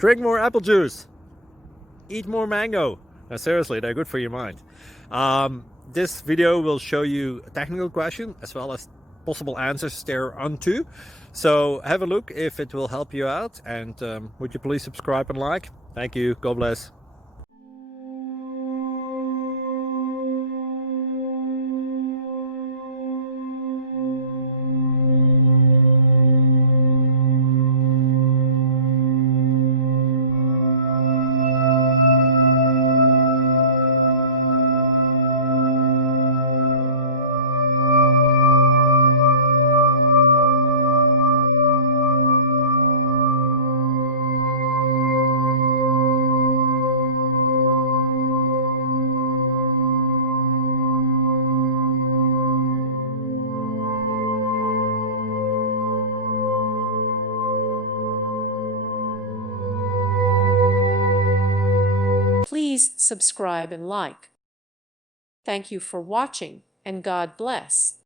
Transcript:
Drink more apple juice. Eat more mango. Now, seriously, they're good for your mind. This video will show you a technical question as well as possible answers thereunto. So have a look if it will help you out, and would you please subscribe and like? Thank you. God bless. Please subscribe and like. Thank you for watching, and God bless.